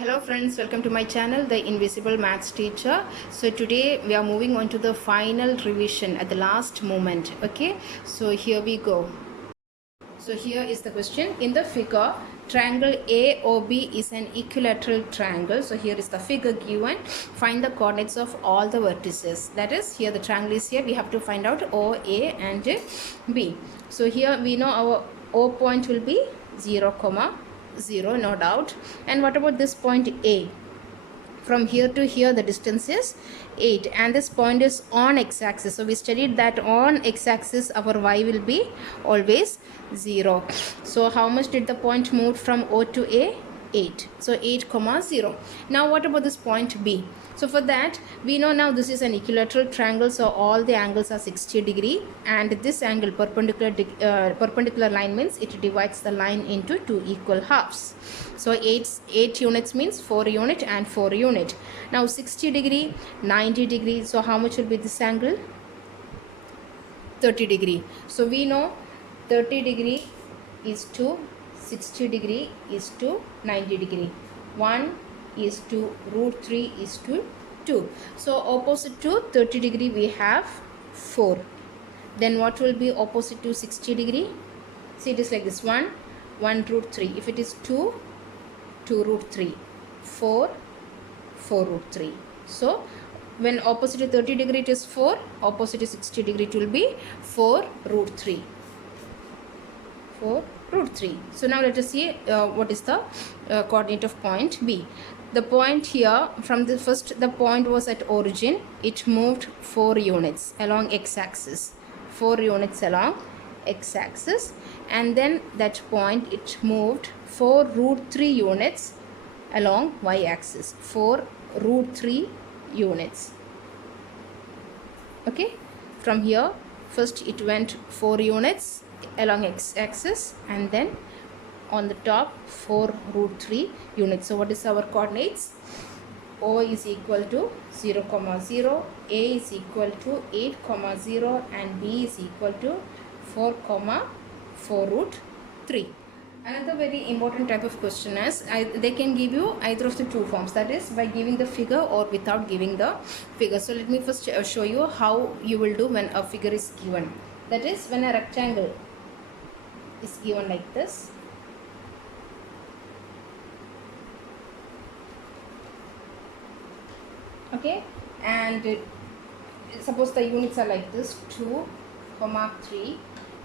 Hello friends, welcome to my channel, The Invisible Maths Teacher. So today we are moving on to the final revision at the last moment. Okay, so here we go. So here is the question. In the figure, triangle AOB is an equilateral triangle. So here is the figure given. Find the coordinates of all the vertices. That is, here the triangle is here. We have to find out O, A and B. So here we know our O point will be 0, 0, no doubt. And what about this point A? From here to here the distance is 8 and this point is on x-axis. So we studied that on x-axis our y will be always 0. So how much did the point move from O to A? 8. So 8, 0. Now what about this point B? So for that we know now this is an equilateral triangle, so all the angles are 60 degree and this angle perpendicular line means it divides the line into two equal halves. So 8 units means 4 unit and 4 unit. Now 60 degree, 90 degree. So how much will be this angle? 30 degree. So we know 30 degree is to 60 degree is to 90 degree. 1 is to root 3 is to 2. So opposite to 30 degree we have 4. Then what will be opposite to 60 degree? See, it is like this: 1 root 3. If it is 2 root 3, 4 root 3. So when opposite to 30 degree it is 4, opposite to 60 degree it will be 4 root 3. 4 root 3. So now let us see what is the coordinate of point B. The point here, from the first the point was at origin, it moved 4 units along x-axis, 4 units along x-axis, and then that point it moved 4 root 3 units along y-axis, 4 root 3 units. Okay, from here first it went 4 units along x-axis and then on the top 4 root 3 units. So what is our coordinates? O is equal to 0, 0, A is equal to 8, 0 and B is equal to 4, 4 root 3. Another very important type of question is they can give you either of the two forms, that is by giving the figure or without giving the figure. So let me first show you how you will do when a figure is given. That is, when a rectangle is given like this, okay, and suppose the units are like this: 2, 3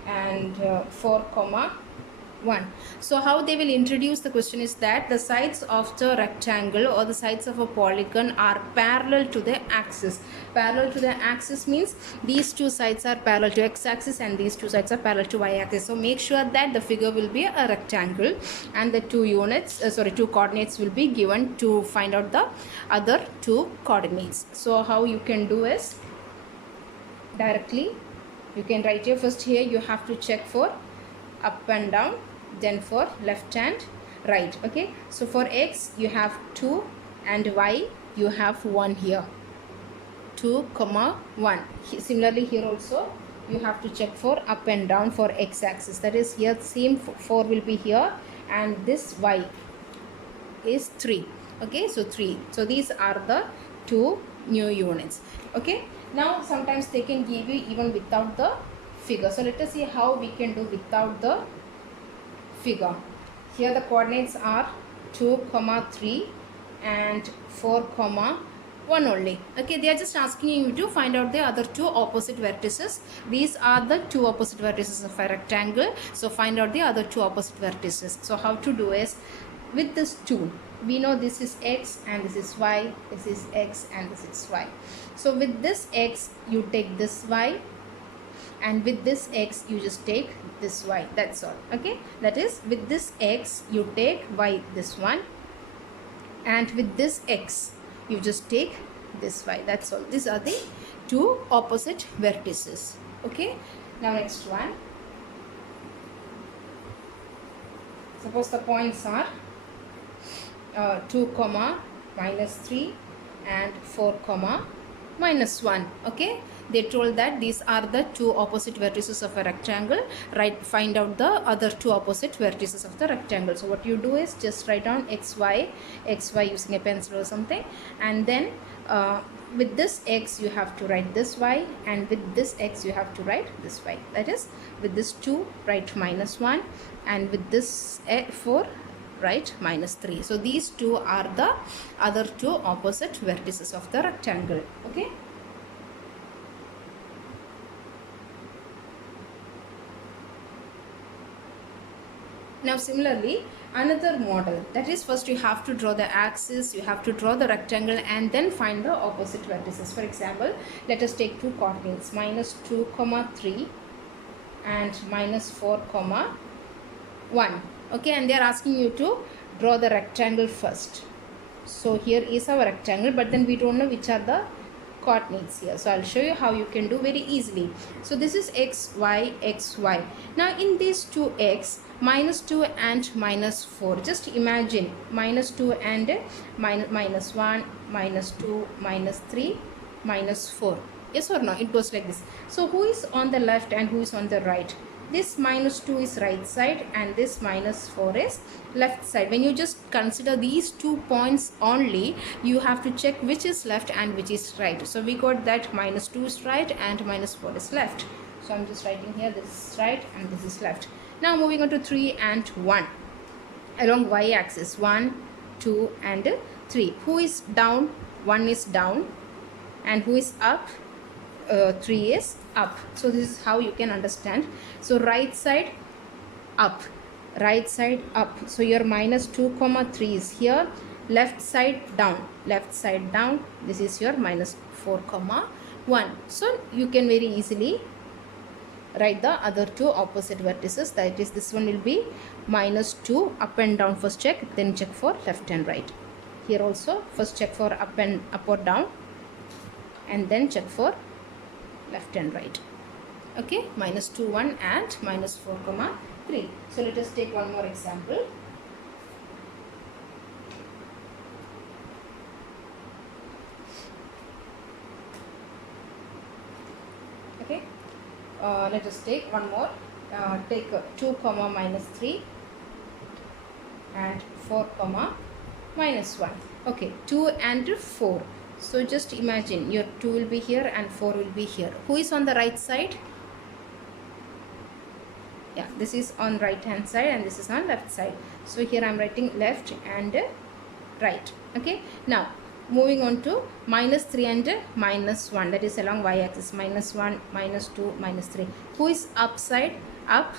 and 4, 1. So how they will introduce the question is that the sides of the rectangle or the sides of a polygon are parallel to the axis. Parallel to the axis means these two sides are parallel to x-axis and these two sides are parallel to y-axis. So make sure that the figure will be a rectangle and the two coordinates will be given to find out the other two coordinates. So how you can do is directly you can write here. First here you have to check for up and down, then for left and right. Okay, so for x you have 2 and y you have 1 here, 2, 1. Similarly here also you have to check for up and down for x-axis. That is, here same 4 will be here and this y is 3. Okay, so 3. So these are the two new units. Okay, now sometimes they can give you even without the figure. So let us see how we can do without the figure. Here the coordinates are 2, 3 and 4, 1 only. Okay, they are just asking you to find out the other two opposite vertices. These are the two opposite vertices of a rectangle. So find out the other two opposite vertices. So how to do is, with this 2 we know this is x and this is y, this is x and this is y. So with this x you take this y, and with this x you just take this y. That's all. Okay, that is, with this x you take y, this one, and with this x you just take this y. That's all. These are the two opposite vertices. Okay, now next one. Suppose the points are 2, -3 and 4, -1. Okay, they told that these are the two opposite vertices of a rectangle. Find out the other two opposite vertices of the rectangle. So what you do is just write down xy using a pencil or something, and then with this x you have to write this y, and with this x you have to write this y. That is, with this 2 write -1, and with this 4 write -3. So these two are the other two opposite vertices of the rectangle. Okay. Now similarly, another model, that is, first you have to draw the axis, you have to draw the rectangle, and then find the opposite vertices. For example, let us take two coordinates, -2, 3 and -4, 1. Okay, and they are asking you to draw the rectangle first. So here is our rectangle, but then we don't know which are the coordinates here. So I'll show you how you can do very easily. So this is x, y, x, y. Now in these two x, -2 and -4, just imagine -2 and -1, -2, -3, -4. Yes or no? It goes like this. So who is on the left and who is on the right? This -2 is right side and this -4 is left side. When you just consider these 2 points only, you have to check which is left and which is right. So we got that -2 is right and -4 is left. So I'm just writing here, this is right and this is left. Now moving on to 3 and 1 along y axis, 1, 2 and 3. Who is down? 1 is down, and who is up? 3 is up. So this is how you can understand. So right side up, right side up. So your -2, 3 is here. Left side down, left side down. This is your -4, 1. So you can very easily write the other two opposite vertices. That is, this one will be -2 up and down. First check, then check for left and right. Here also first check for up or down, and then check for left and right. Okay, -2, 1 and -4, 3. So let us take one more example. Okay, let us take one more. Take 2, -3 and 4, -1. Okay, 2 and 4. So just imagine your 2 will be here and 4 will be here. Who is on the right side? Yeah, this is on right hand side and this is on left side. So here I am writing left and right. Okay, now moving on to -3 and -1, that is along y axis, -1, -2, -3. Who is upside? Up.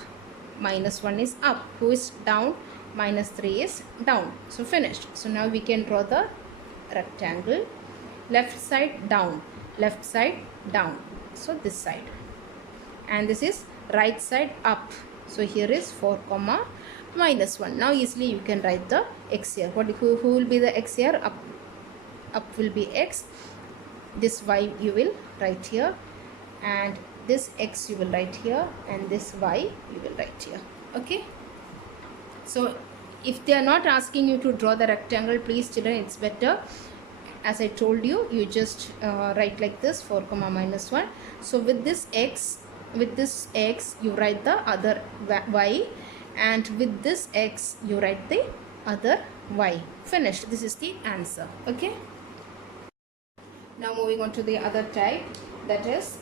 -1 is up. Who is down? -3 is down. So finished. So now we can draw the rectangle. Left side down, left side down. So this side, and this is right side up. So here is 4, -1. Now easily you can write the x here. Who will be the x here? Up will be x. This y you will write here, and this x you will write here, and this y you will write here. Okay. So if they are not asking you to draw the rectangle, please children, it's better, as I told you, you just write like this, 4, -1. So with this x you write the other y, and with this x you write the other y. Finished. This is the answer. Okay. Now moving on to the other type, that is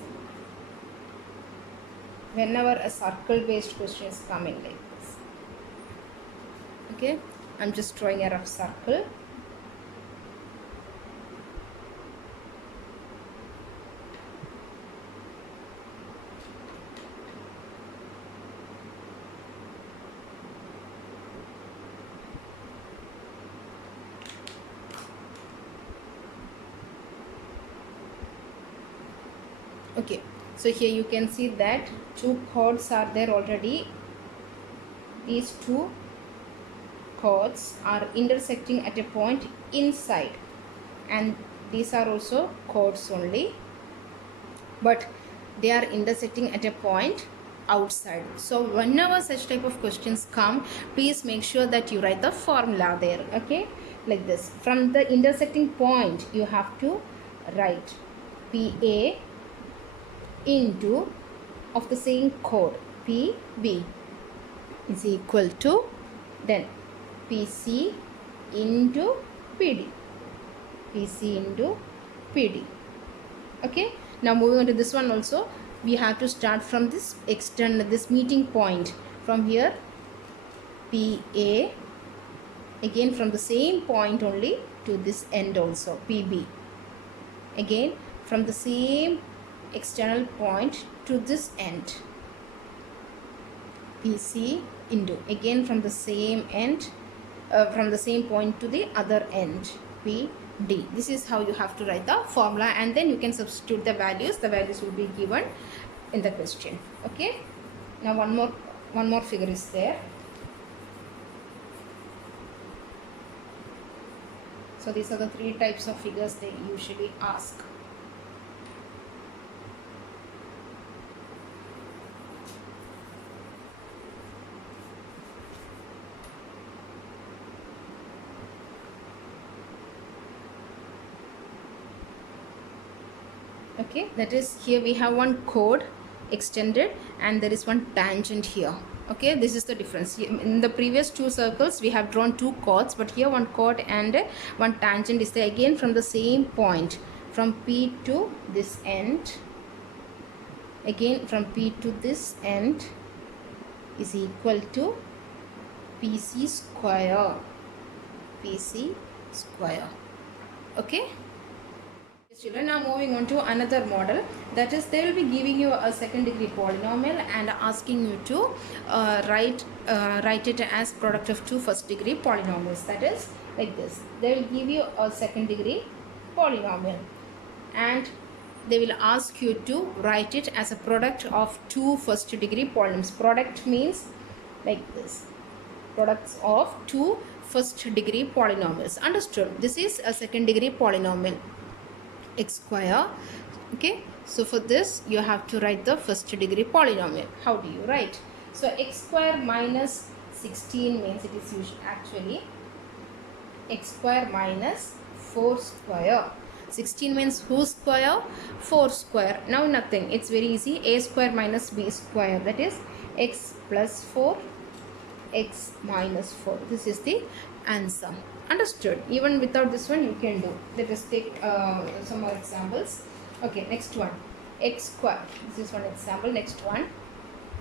whenever a circle based question is coming like this. Okay, I'm just drawing a rough circle. Okay, so here you can see that 2 chords are there already. These 2 chords are intersecting at a point inside, and these are also chords only, but they are intersecting at a point outside. So whenever such type of questions come, please make sure that you write the formula there. Okay, like this. From the intersecting point you have to write PA into of the same code PB is equal to then PC into PD. PC into PD. Okay, now moving on to this one also, we have to start from this external, this meeting point. From here PA, again from the same point only to this end also PB, again from the same external point to this end PC into, again from the same end, from the same point to the other end PD. This is how you have to write the formula, and then you can substitute the values. The values will be given in the question. Okay, now one more figure is there. So these are the three types of figures they usually ask. Okay, that is, here we have one chord extended and there is one tangent here. Okay, this is the difference. In the previous two circles we have drawn two chords, but here one chord and one tangent is there, again from the same point, from P to this end, again from P to this end is equal to PC square. PC square. Okay, children, now moving on to another model, that is, they will be giving you a second degree polynomial and asking you to write it as product of two first degree polynomials. That is like this. They will give you a second degree polynomial and they will ask you to write it as a product of two first degree polynomials. Product means like this, products of two first degree polynomials. Understood? This is a second degree polynomial, x square. Okay, so for this you have to write the first degree polynomial. How do you write? So x square minus 16 means it is usually actually x square minus 4 square. 16 means whose square? 4 square. Now nothing, it's very easy. A square minus b square, that is x plus 4, x minus 4. This is the answer. Understood? Even without this one you can do. Let us take some more examples. Okay, next one, x square. This is one example. Next one,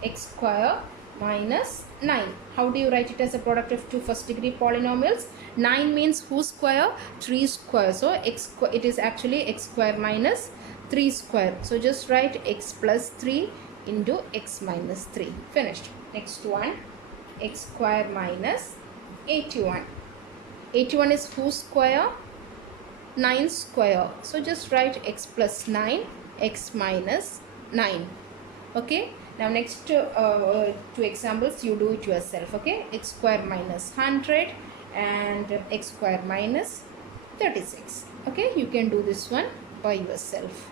x square minus 9. How do you write it as a product of two first degree polynomials? 9 means whose square? 3 square. So x square, it is actually x square minus 3 square. So just write x plus 3 into x minus 3. Finished. Next one, x square minus 81. 81 is whose square? 9 square. So just write x plus 9, x minus 9. Okay, now next two examples, you do it yourself. Okay, x square minus 100 and x square minus 36. Okay, you can do this one by yourself.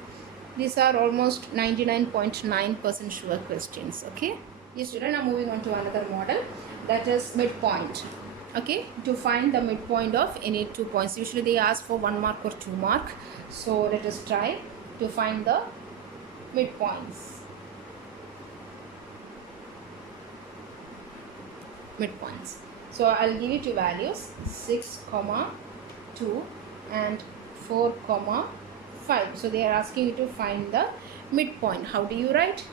These are almost 99.9% sure questions. Okay, yes children, now moving on to another model, that is midpoint. Okay, to find the midpoint of any 2 points. Usually they ask for 1 mark or 2 mark. So let us try to find the midpoints. Midpoints. So I'll give you two values, 6, 2 and 4, 5. So they are asking you to find the midpoint. How do you write?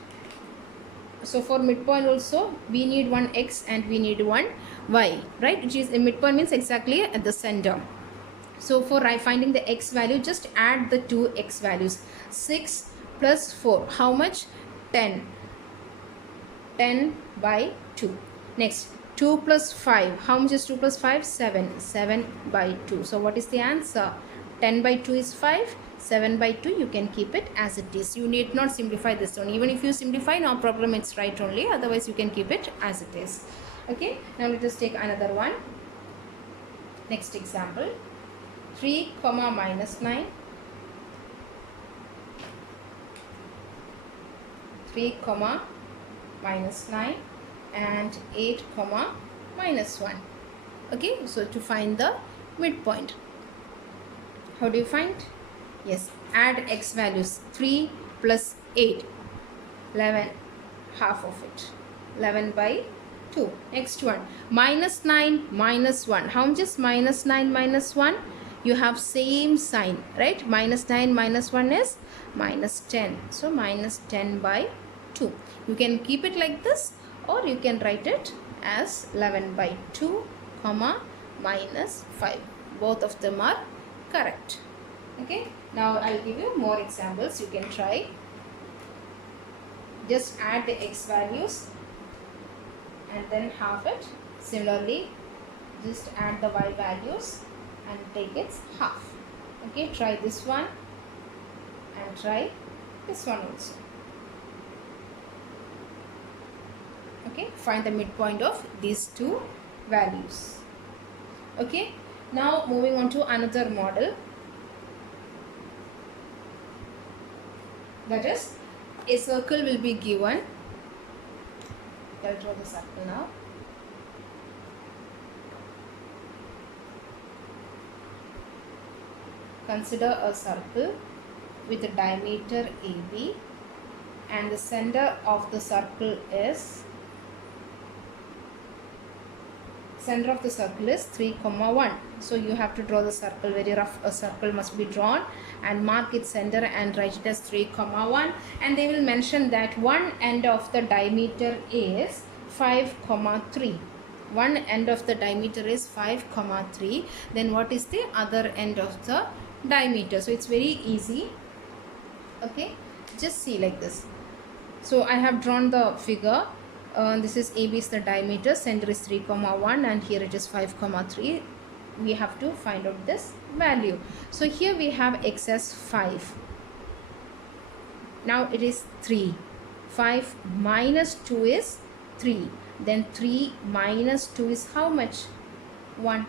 So for midpoint also we need one x and we need one y, right? Which is a midpoint means exactly at the center. So for finding the x value, just add the two x values. 6 plus 4, how much? 10. 10 by 2. Next, 2 plus 5, how much is 2 plus 5? 7. 7 by 2. So what is the answer? 10 by 2 is 5. 7 by 2, you can keep it as it is. You need not simplify this one. Even if you simplify, no problem, it's right only. Otherwise you can keep it as it is. Okay, now let us take another one. Next example, 3, minus 9. 3, minus 9 and 8, minus 1. Okay, so to find the midpoint, how do you find? Yes, add x values. 3 plus 8. 11, half of it, 11 by 2. Next one, minus 9 minus 1. How much is minus 9 minus 1? You have same sign, right? Minus 9 minus 1 is minus 10. So minus 10 by 2. You can keep it like this, or you can write it as 11 by 2 comma minus 5. Both of them are correct. Okay, now I'll give you more examples. You can try. Just add the x values and then half it. Similarly, just add the y values and take its half. Okay, try this one and try this one also. Okay, find the midpoint of these two values. Okay, now moving on to another model, that is, a circle will be given. I'll draw the circle now. Consider a circle with a diameter AB and the center of the circle is 3, 1. So you have to draw the circle very rough. A circle must be drawn and mark its center and write it as 3, 1, and they will mention that one end of the diameter is 5, 3. One end of the diameter is 5, 3. Then what is the other end of the diameter? So it's very easy. Okay, just see like this. So I have drawn the figure. This is AB is the diameter, center is 3, 1, and here it is 5, 3. We have to find out this value. So here we have x as 5. Now it is 3. 5 minus 2 is 3. Then 3 minus 2 is how much? 1.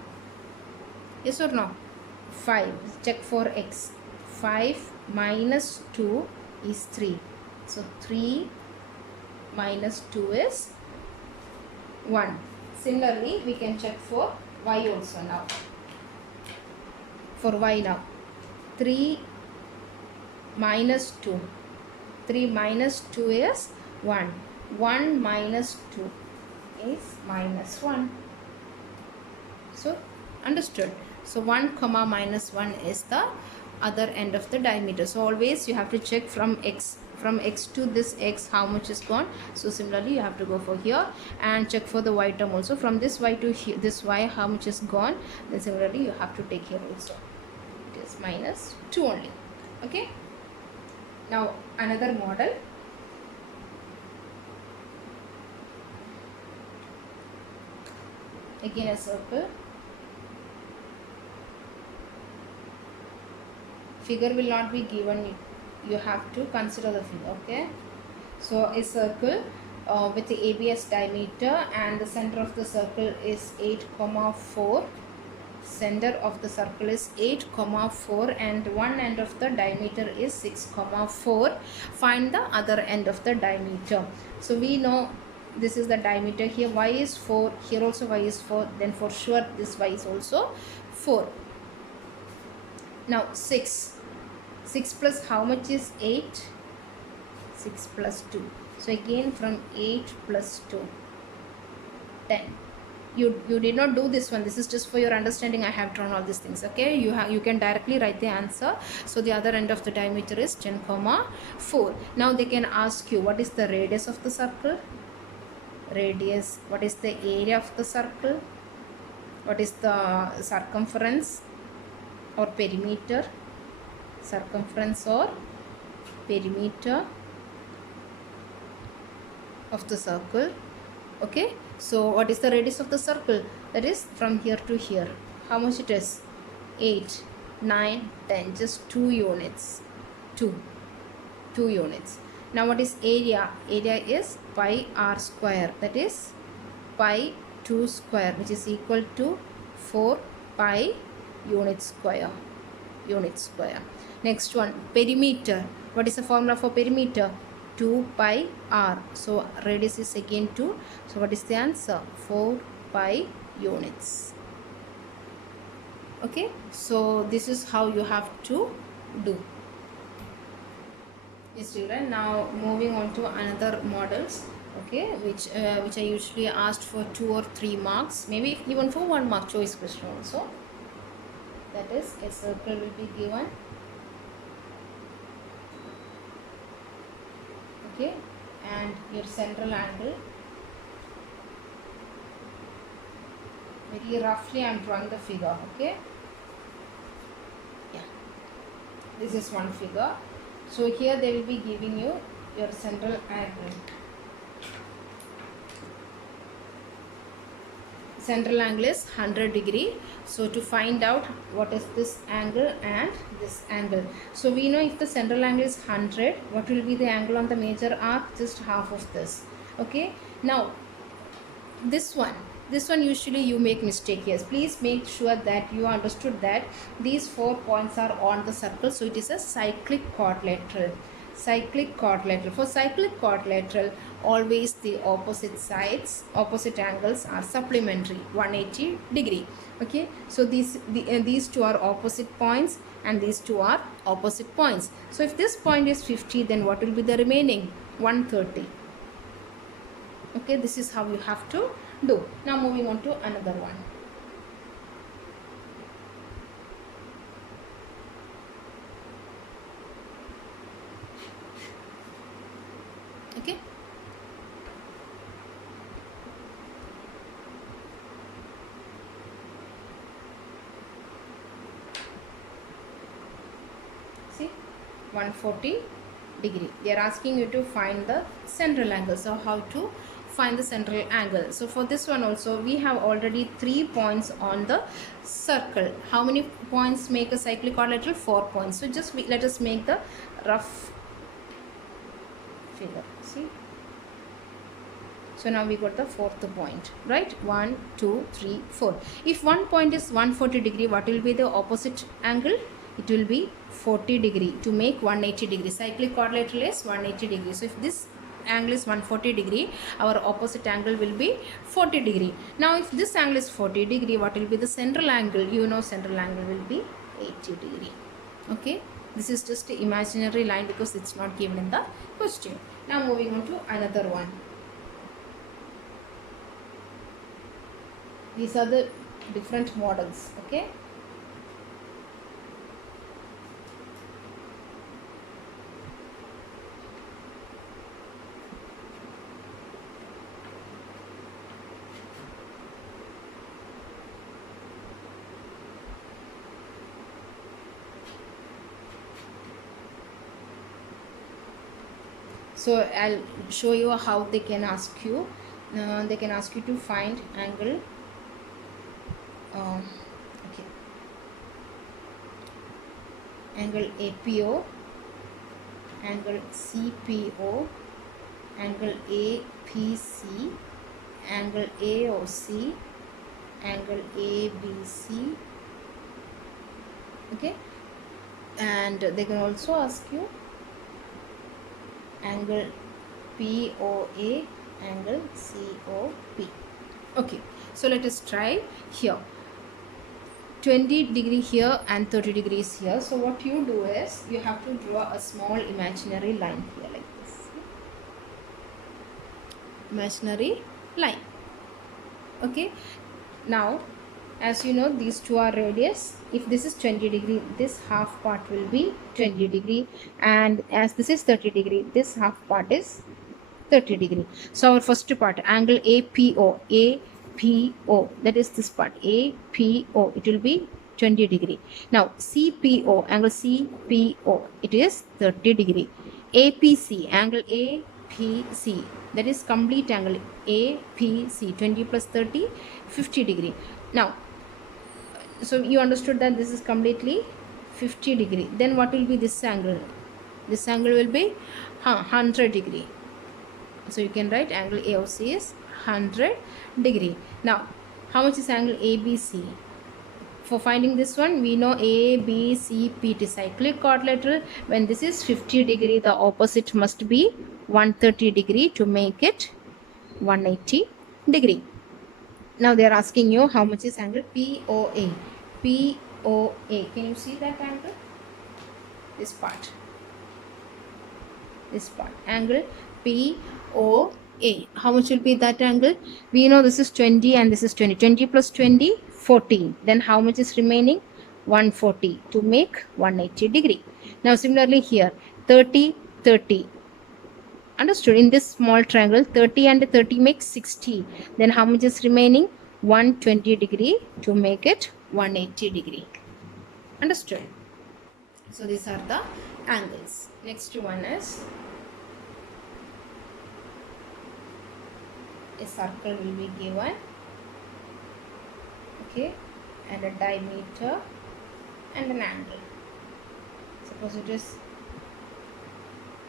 Yes or no? 5. Check for x. 5 minus 2 is 3. So 3 minus 2 is 1. Similarly, we can check for y also now. For y now, 3 minus 2. 3 minus 2 is 1. 1 minus 2 is minus 1. So, understood. So, 1 comma minus 1 is the other end of the diameter. So, always you have to check from x to this x how much is gone. So similarly you have to go for here and check for the y term also. From this y to here, this y how much is gone. Then similarly you have to take here also. It is minus 2 only. Okay. Now another model. Again a circle. Figure will not be given. You have to consider the figure. Okay, so a circle with the ABS diameter and the center of the circle is 8, 4. Center of the circle is 8, 4 and one end of the diameter is 6, 4. Find the other end of the diameter. So we know this is the diameter. Here y is 4, here also y is 4, then for sure this y is also 4. Now 6 plus how much is 8? 6 plus 2. So again from 8 plus 2, 10. You did not do this one. This is just for your understanding. I have drawn all these things. Okay, you can directly write the answer. So the other end of the diameter is 10, 4. Now they can ask you what is the radius of the circle. Radius. What is the area of the circle? What is the circumference or perimeter? Circumference or perimeter of the circle. Okay, so what is the radius of the circle? That is from here to here. How much it is? 8, 9, 10. Just 2 units. 2 units. Now what is area? Area is pi r square. That is pi 2 square, which is equal to 4 pi unit square. Next one, perimeter. What is the formula for perimeter? 2 pi r. So radius is again 2. So what is the answer? 4 pi units. Okay, so this is how you have to do. Yes, children. Now moving on to another models, okay, which I usually asked for 2 or 3 marks, maybe even for 1 mark choice question also. That is, a circle will be given, okay, and your central angle. Very roughly, I am drawing the figure, okay. Yeah, this is one figure. So here they will be giving you your central angle. Central angle is 100 degree. So to find out what is this angle and this angle, so we know if the central angle is 100, what will be the angle on the major arc? Just half of this, okay. Now this one usually you make mistake. Yes, please make sure that you understood that these 4 points are on the circle, so it is a cyclic quadrilateral. Cyclic quadrilateral. For cyclic quadrilateral, always the opposite sides, opposite angles are supplementary, 180 degree, okay. So these two are opposite points and these two are opposite points. So if this point is 50, then what will be the remaining? 130. Okay, this is how you have to do. Now moving on to another one. Okay, see, 140 degree. They are asking you to find the central angle. So how to find the central angle? So for this one also, we have already 3 points on the circle. How many points make a cyclic quadrilateral? 4 points. So just let us make the rough figure. See, so now we got the fourth point, right? 1 2 3 4. If one point is 140 degree, what will be the opposite angle? It will be 40 degree to make 180 degree. Cyclic quadrilateral is 180 degree. So if this angle is 140 degree, our opposite angle will be 40 degree. Now if this angle is 40 degree, what will be the central angle? You know, central angle will be 80 degree. Okay, this is just an imaginary line because it's not given in the question. Now moving on to another one. These are the different models, okay. So I'll show you how they can ask you. They can ask you to find angle. Okay, angle APO, angle CPO, angle APC, angle AOC, angle ABC. Okay, and they can also ask you angle POA, angle COP. Okay, so let us try here. 20 degree here and 30 degrees here. So what you do is you have to draw a small imaginary line here like this. Imaginary line. Okay, now as you know, these two are radius. If this is 20 degree, this half part will be 20 degree, and as this is 30 degree, this half part is 30 degree. So our first part, angle APO, that is this part, APO, it will be 20 degree. Now CPO, angle CPO, it is 30 degree. APC, angle APC, that is complete angle APC, 20 plus 30, 50 degree. Now, so you understood that this is completely 50 degree. Then what will be this angle? This angle will be 100 degree. So you can write angle AOC is 100 degree. Now how much is angle ABC? For finding this one, we know ABCP is cyclic quadrilateral. When this is 50 degree, the opposite must be 130 degree to make it 180 degree. Now they are asking you how much is angle POA. POA, can you see that angle? This part. this part, angle POA. How much will be that angle? We know this is 20 and this is 20. 20 plus 20, 14. Then how much is remaining? 140 to make 180 degree. Now similarly here, 30, 30. Understood? In this small triangle, 30 and 30 make 60. Then how much is remaining? 120 degree to make it 180 degree. Understood? So these are the angles. Next one is a circle will be given, okay, and a diameter and an angle. Suppose it is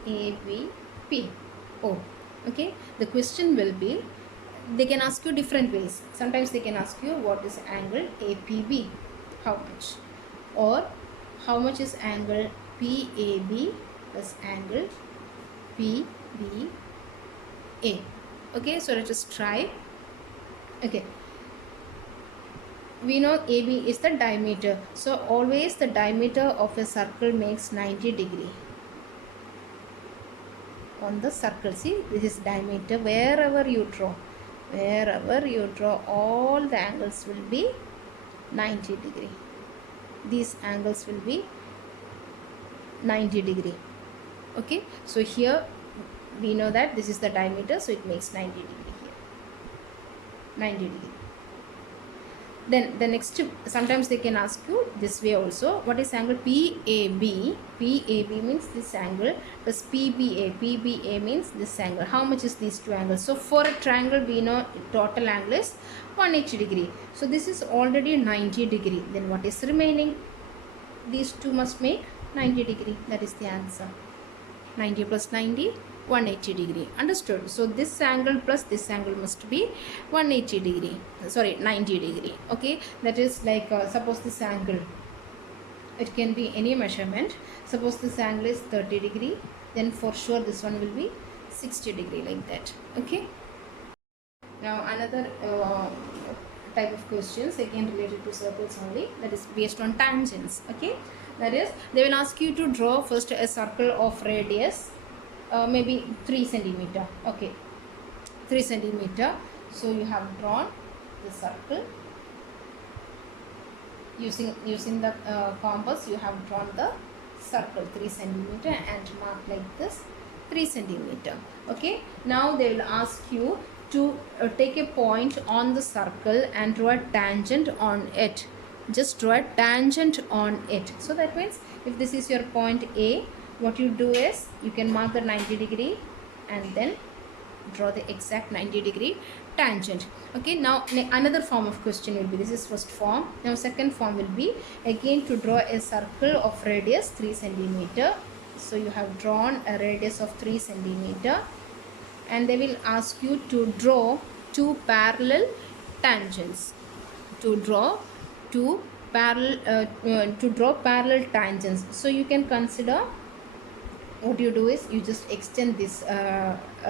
ABP. Oh, okay. The question will be, they can ask you different ways. Sometimes they can ask you what is angle APB, how much, or how much is angle PAB plus angle PBA. Okay, so let us try. Okay, we know AB is the diameter, so always the diameter of a circle makes 90 degree on the circle. See, this is diameter. Wherever you draw, all the angles will be 90 degree. These angles will be 90 degree. Okay, so here we know that this is the diameter, so it makes 90 degree here, 90 degree. Then the next, sometimes they can ask you this way also, what is angle PAB? PAB means this angle, plus PBA means this angle. How much is these two angles? So for a triangle we know total angle is 180 degree. So this is already 90 degree. Then what is remaining? These two must make 90 degree. That is the answer. 90 plus 90, 180 degree. Understood? So this angle plus this angle must be 180 degree. Sorry, 90 degree. Okay, that is like suppose this angle, it can be any measurement. Suppose this angle is 30 degree, then for sure this one will be 60 degree, like that. Okay. Now another type of questions again related to circles only, that is based on tangents. Okay, that is, they will ask you to draw first a circle of radius maybe 3 centimeter. Okay, 3 centimeter. So you have drawn the circle using the compass. You have drawn the circle 3 centimeter and mark like this 3 centimeter. Okay, now they will ask you to take a point on the circle and draw a tangent on it. Just draw a tangent on it. So that means if this is your point A, what you do is you can mark the 90 degree and then draw the exact 90 degree tangent. Okay, now another form of question will be, this is first form. Now second form will be again to draw a circle of radius 3 centimeter. So you have drawn a radius of 3 centimeter and they will ask you to draw two parallel tangents. To draw parallel tangents. So you can consider, what you do is you just extend this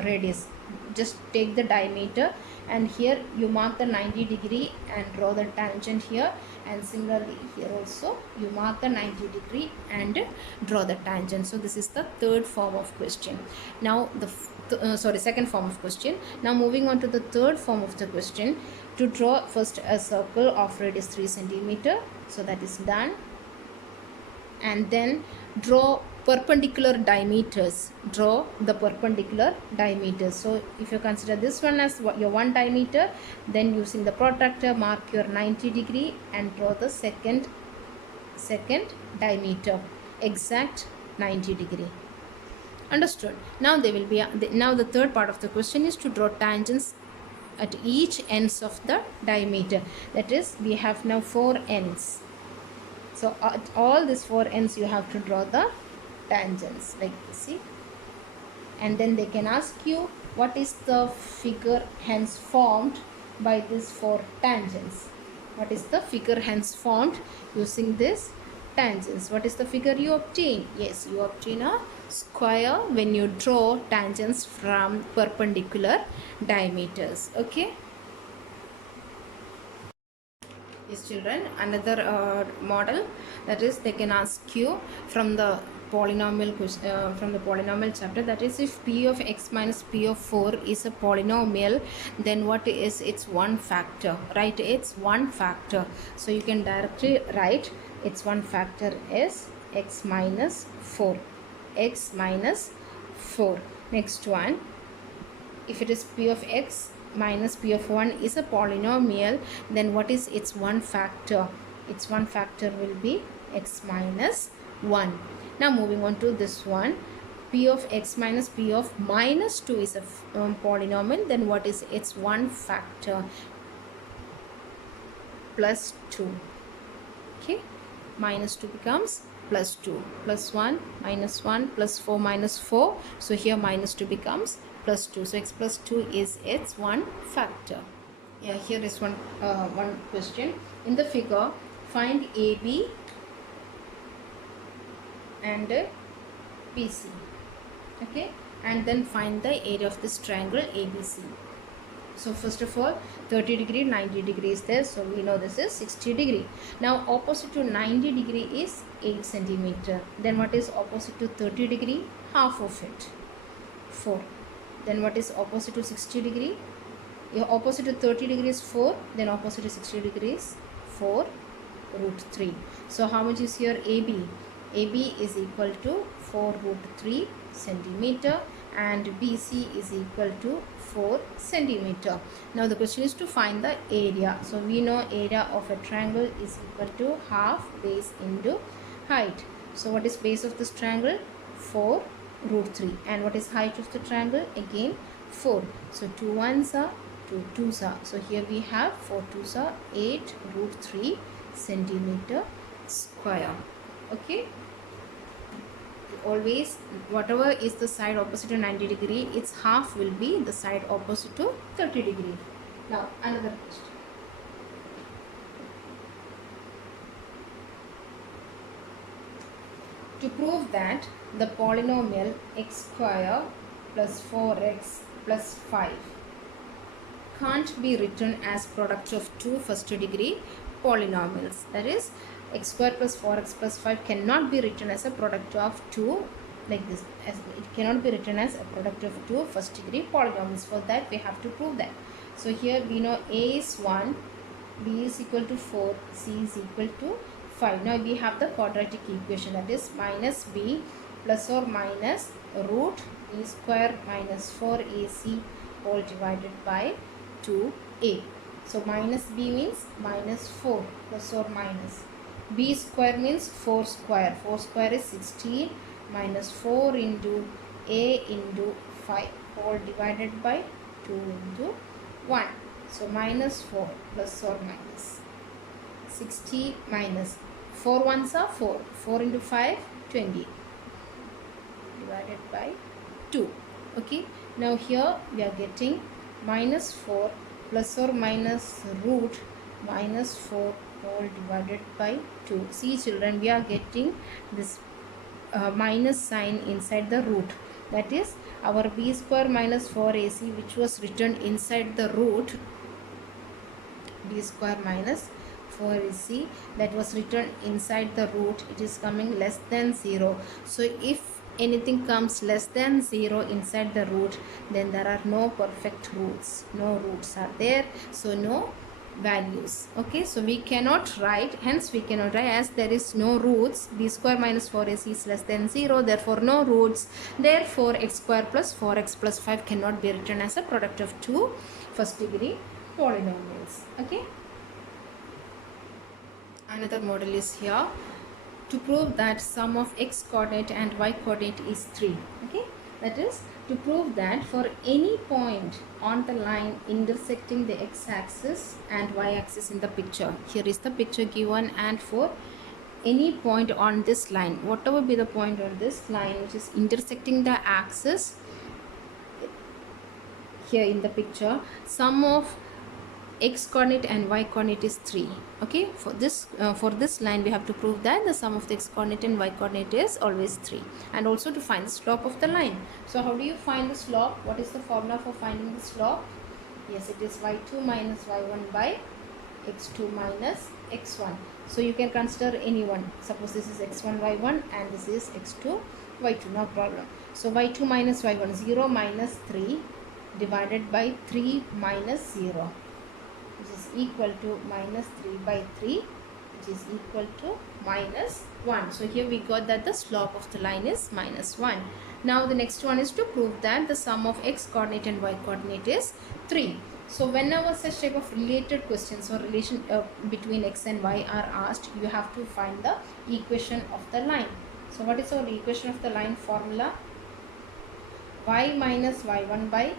radius. Just take the diameter and here you mark the 90 degree and draw the tangent here, and similarly here also you mark the 90 degree and draw the tangent. So this is the third form of question. Now second form of question. Now moving on to the third form of the question, to draw first a circle of radius 3 centimeter. So that is done, and then draw perpendicular diameters. Draw the perpendicular diameters. So if you consider this one as your 1 diameter, then using the protractor mark your 90 degree and draw the second diameter, exact 90 degree. Understood? Now they will be now the third part of the question is to draw tangents at each ends of the diameter. That is, we have now 4 ends. So at all these 4 ends you have to draw the tangents like this. See, and then they can ask you what is the figure hence formed by these 4 tangents. What is the figure hence formed using this tangents? What is the figure you obtain? Yes, you obtain a square when you draw tangents from perpendicular diameters. Okay. Yes, children, another model, that is, they can ask you from the polynomial from the polynomial chapter, that is, if p of x minus p of 4 is a polynomial, then what is its one factor, right? It's one factor, so you can directly write its one factor is x minus 4, x minus 4. Next one, if it is p of x minus p of 1 is a polynomial, then what is its one factor? Its one factor will be x minus 1. Now moving on to this one, p of x minus p of minus 2 is a polynomial, then what is its one factor? Plus 2. Okay, minus 2 becomes plus 2, plus 1 minus 1 plus 4 minus 4, so here minus 2 becomes plus 2, so x plus 2 is its one factor. Yeah, here is one question. In the figure, find AB and BC, okay, and then find the area of this triangle ABC. So first of all, 30 degree, 90 degree is there, so we know this is 60 degree. Now opposite to 90 degree is 8 centimeter. Then what is opposite to 30 degree? Half of it, 4. Then what is opposite to 60 degree? Your opposite to 30 degree is 4, then opposite to 60 degrees 4 root 3. So how much is here AB? AB is equal to 4 root 3 centimeter and BC is equal to 4 centimeter. Now the question is to find the area. So we know area of a triangle is equal to half base into height. So what is base of this triangle? 4 root 3. And what is height of the triangle? Again 4. So 2 1s are 2 2s are. So here we have 4 2s are 8 root 3 centimeter square. Okay. Always whatever is the side opposite to 90 degree, its half will be the side opposite to 30 degree. Now another question. To prove that the polynomial x square plus 4x plus 5 can't be written as product of two first degree polynomials, that is, x square plus 4x plus 5 cannot be written as a product of two like this, as it cannot be written as a product of two first degree polynomials. For that we have to prove that. So here we know a is 1, b is equal to 4, c is equal to 5. Now we have the quadratic equation, that is minus b plus or minus root b square minus 4ac all divided by 2a. So minus b means minus 4 plus or minus. B square means 4 square. 4 square is 16 minus 4 into a into 5 all divided by 2 into 1. So minus 4 plus or minus 60 minus 4 ones are 4. 4 into 5 20 divided by 2. Okay. Now here we are getting minus 4 plus or minus root minus 4 all divided by 2. See children, we are getting this minus sign inside the root, that is our b square minus 4ac which was written inside the root, b square minus 4ac that was written inside the root, it is coming less than 0. So if anything comes less than 0 inside the root, then there are no perfect roots, no roots are there, so no values. Okay, so we cannot write, hence we cannot write, as there is no roots, b square minus 4ac is less than 0, therefore no roots, therefore x square plus 4x plus 5 cannot be written as a product of two first degree polynomials. Okay, another model is here. To prove that sum of x coordinate and y coordinate is 3. Okay, that is to prove that for any point on the line intersecting the x-axis and y-axis in the picture, here is the picture given, and for any point on this line, whatever be the point on this line which is intersecting the axis here in the picture, sum of x coordinate and y coordinate is 3. Okay, for this line we have to prove that the sum of the x coordinate and y coordinate is always 3, and also to find the slope of the line. So how do you find the slope? What is the formula for finding the slope? Yes, it is y2 minus y1 by x2 minus x1. So you can consider any one. Suppose this is x1 y1 and this is x2 y2, no problem. So y2 minus y1, 0 minus 3 divided by 3 minus 0, which is equal to minus 3 by 3, which is equal to minus 1. So here we got that the slope of the line is minus 1. Now the next one is to prove that the sum of x coordinate and y coordinate is 3. So whenever such type of related questions or relation between x and y are asked, you have to find the equation of the line. So what is our equation of the line formula? Y minus y1 by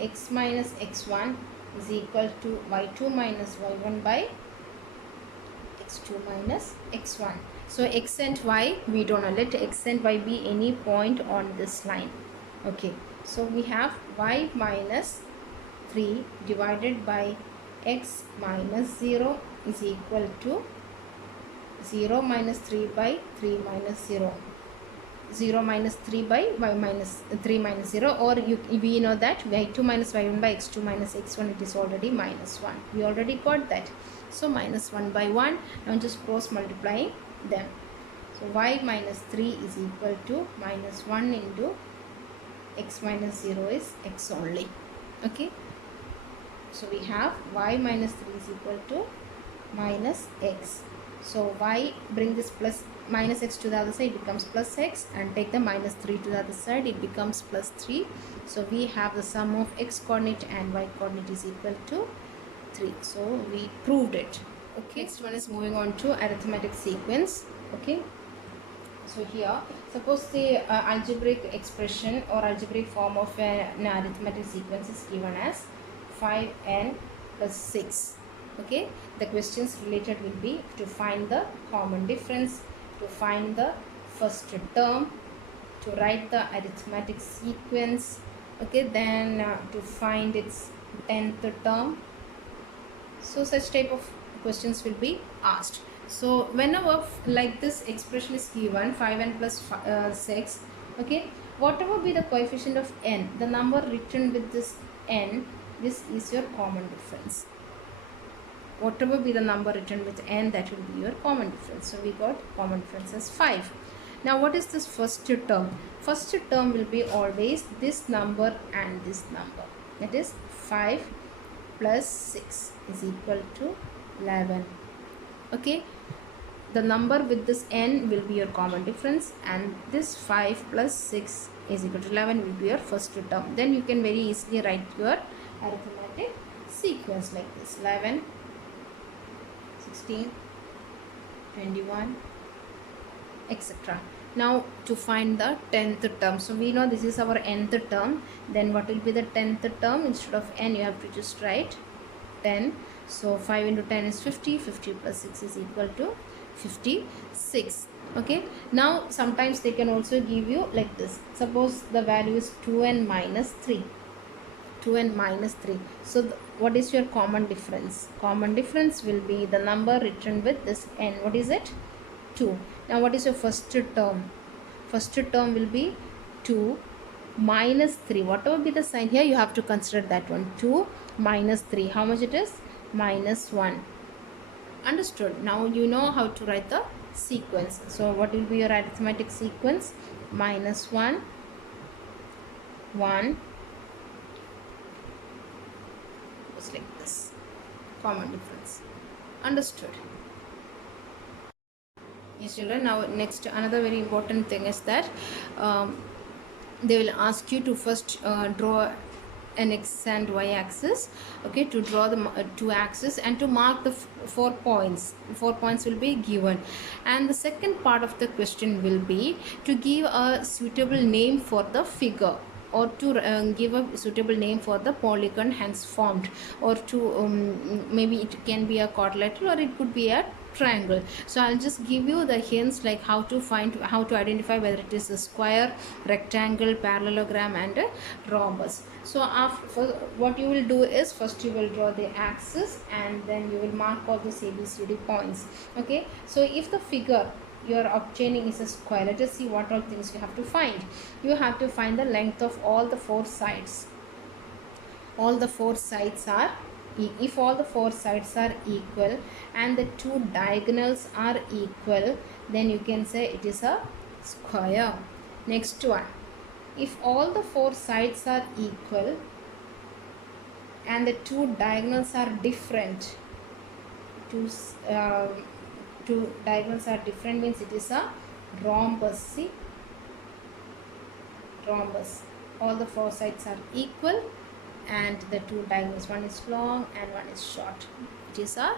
x minus x1 is equal to y2 minus y1 by x2 minus x1. So x and y we don't know. Let x and y be any point on this line. Okay, so we have y minus 3 divided by x minus 0 is equal to 0 minus 3 by 3 minus 0. 0 minus 3 by y minus 3 minus 0, or we know that y2 minus y1 by x2 minus x1, it is already minus 1. We already got that. So minus 1 by 1. Now just cross multiplying them. So y minus 3 is equal to minus 1 into x minus 0 is x only. Okay. So we have y minus 3 is equal to minus x. So y, bring this plus minus x to the other side, it becomes plus x, and take the minus 3 to the other side, it becomes plus 3. So we have the sum of x coordinate and y coordinate is equal to 3. So we proved it. Okay, next one is moving on to arithmetic sequence. Okay, so here suppose the algebraic expression or algebraic form of an arithmetic sequence is given as 5n plus 6. Okay, the questions related will be to find the common difference, to find the first term, to write the arithmetic sequence. Okay, then to find its 10th term. So such type of questions will be asked. So whenever like this expression is given 5n plus 6, okay, whatever be the coefficient of n, the number written with this n, this is your common difference. Whatever be the number written with n, that will be your common difference. So we got common difference as 5. Now what is this first term? First term will be always this number and this number, that is 5 plus 6 is equal to 11. Okay, the number with this n will be your common difference, and this 5 plus 6 is equal to 11 will be your first term. Then you can very easily write your arithmetic sequence like this: 11, 16, 21, etc. Now to find the 10th term, so we know this is our nth term. Then what will be the 10th term? Instead of n, you have to just write 10. So 5 into 10 is 50. 50 plus 6 is equal to 56. Okay, now sometimes they can also give you like this. Suppose the value is 2n minus 3. 2n minus 3. So what is your common difference? Common difference will be the number written with this n. What is it? 2. Now what is your first term? First term will be 2 minus 3. Whatever be the sign here, you have to consider that one. 2 minus 3. How much it is? Minus 1. Understood? Now you know how to write the sequence. So what will be your arithmetic sequence? Minus 1, 1, just like this. Common difference. Understood? Yes, children. Now next, another very important thing is that they will ask you to first draw an x and y axis. Okay, to draw the two axes and to mark the 4 points. 4 points will be given, and the second part of the question will be to give a suitable name for the figure, or to give a suitable name for the polygon hence formed, or to maybe it can be a quadrilateral or it could be a triangle. So I'll just give you the hints like how to identify whether it is a square, rectangle, parallelogram and a rhombus. So what you will do is first you will draw the axis and then you will mark all the ABCD points. Okay, so if the figure you are obtaining is a square, let us see what all things you have to find. You have to find the length of all the 4 sides. All the 4 sides are if all the four sides are equal and the two diagonals are equal, then you can say it is a square. Next one, if all the four sides are equal and the two diagonals are different, two diagonals are different means it is a rhombus. See, rhombus, all the four sides are equal and the two diagonals, one is long and one is short, it is a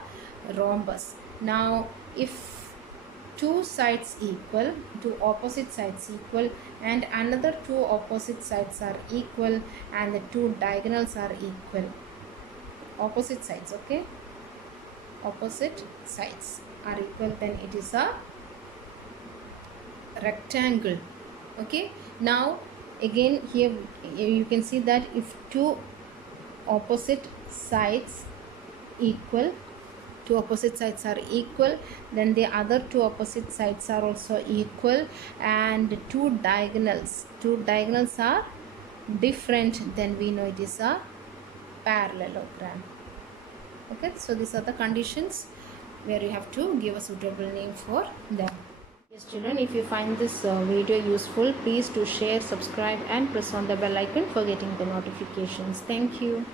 rhombus. Now if two sides equal, two opposite sides equal and another two opposite sides are equal and the two diagonals are equal, opposite sides, okay, opposite sides are equal, then it is a rectangle. Okay, now again here you can see that if two opposite sides equal, two opposite sides are equal, then the other two opposite sides are also equal and two diagonals are different, then we know it is a parallelogram. Okay, so these are the conditions where you have to give a suitable name for them. Yes children, if you find this video useful, please do share, subscribe and press on the bell icon for getting the notifications. Thank you.